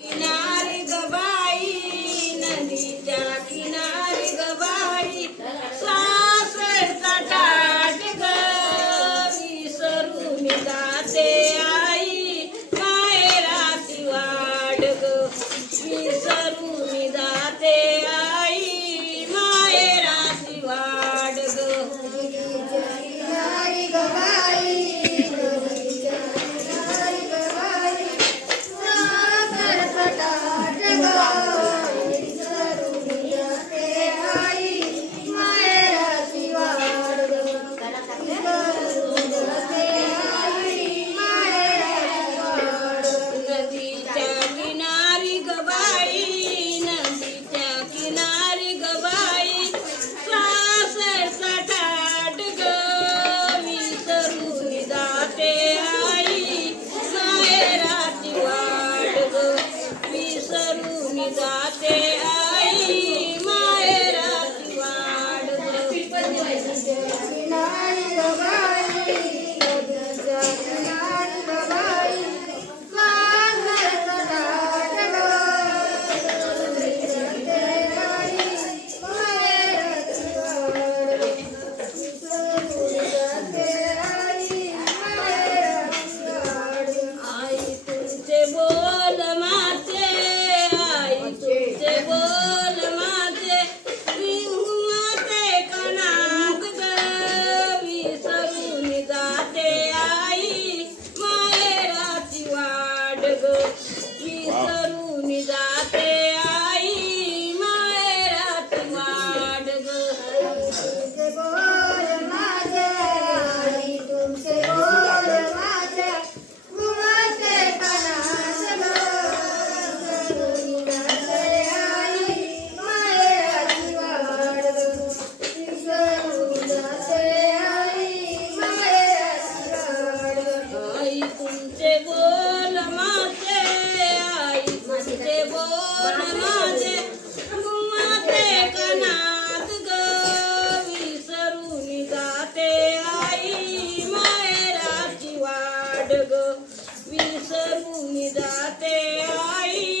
किनारी गबाई नदीच्या किनारी विसरून आई माहेराची वाट ग विसरून जाते आई.